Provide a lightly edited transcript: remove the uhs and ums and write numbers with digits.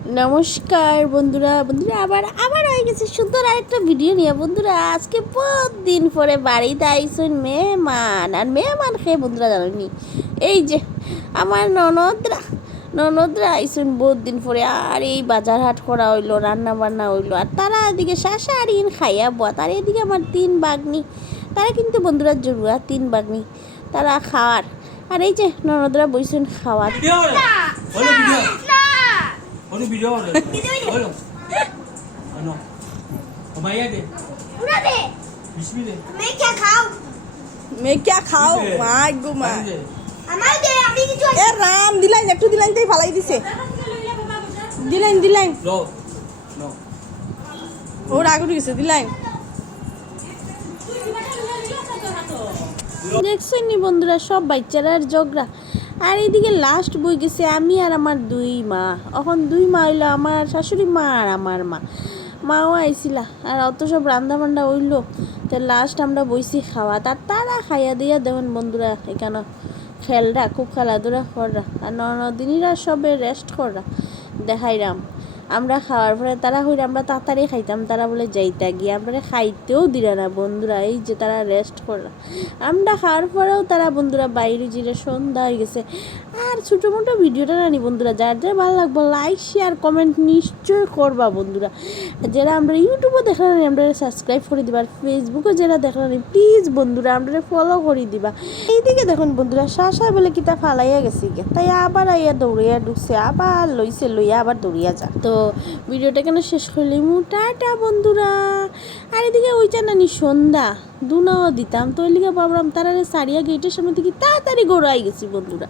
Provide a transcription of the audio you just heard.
নমস্কার বন্ধুরা বন্ধুরা আবার আবার হয়ে গেছে সুন্দর আরেকটা ভিডিও নিয়ে। বন্ধুরা আজকে বহুত দিন পরে বাড়িতে আইসুন মেহমান, আর মেহমান খেয়ে বন্ধুরা জানেনি এই যে আমার ননদরা আইসুন বহুত দিন পরে। আর এই বাজার হাট করা হইলো, রান্না বান্না হইলো, আর তারা এদিকে শাশারিন খাইয়া বাত, আর এদিকে আমার 3 বাগনি, তারা কিন্তু বন্ধুরা জরুয়া 3 বাগনি তারা খাওয়ার। আর এই যে ননদরা বইসুন খাওয়ার। Onu biliyor musun? Oğlum. Ano? Kumaya de. उड़ा दे। Bismillah. मैं क्या खाऊं? मैं क्या খাও মাই গো মা हमारे दे अभी की जो এ রাম দিলাইন একটু দিলাইন তাই ফালাই দিছে দিলাইন No. No. ওর আগে গেছে দিলাইন। দেখছেন নি বন্ধুরা সব বাচ্চারার ঝগড়া। আর এইদিকে লাস্ট বই গেছে আমি আর আমার 2 মা। এখন 2 মা হইলো আমার শাশুড়ি মা আর আমার মাও আইছিলা, আর অত সব রান্না বান্না হইলো। তো লাস্ট আমরা বইছি খাওয়া, তারা খাইয়া দিয়া দেখুন বন্ধুরা এখানে খেলরা খুব খেলাধুলা কররা, আর ননদিনীরা সবে রেস্ট কররা দেখাইরাম। আমরা খাওয়ার পরে তারা হইলে আমরা তাড়াতাড়ি খাইতাম, তারা বলে যাইতা গিয়ে আমরা খাইতেও দিলা না বন্ধুরা। এই যে তারা রেস্ট করলা, আমরা খাওয়ার পরেও তারা বন্ধুরা বাইরে জিরে সন্ধ্যা হয়ে গেছে। আর ছোটো মোটো ভিডিওটা না নি বন্ধুরা, যার যার ভালো লাগবো লাইক শেয়ার কমেন্ট নিশ্চয় করবা বন্ধুরা। যারা আমরা ইউটিউবে দেখলাম আমরা সাবস্ক্রাইব করে দিবা, আর ফেসবুকে যারা দেখলাম প্লিজ বন্ধুরা আমরা ফলো করে দিবা। এইদিকে দেখুন বন্ধুরা শাশা বলে কিতা ফালাইয়া গেছি গে, তাই আবার আইয়া দৌড়িয়া ঢুকছে, আবার লইয়া আবার দৌড়িয়া যা। তো ভিডিওটা কেন শেষ করলাম, টাটা বন্ধুরা। আর এদিকে ওইটা নানি সন্ধ্যা দুনাও দিতাম, তো ওই লিগে ভাবলাম তারা সারিয়া গেটের সামনে থেকে তাড়াতাড়ি গড়াই গেছি বন্ধুরা।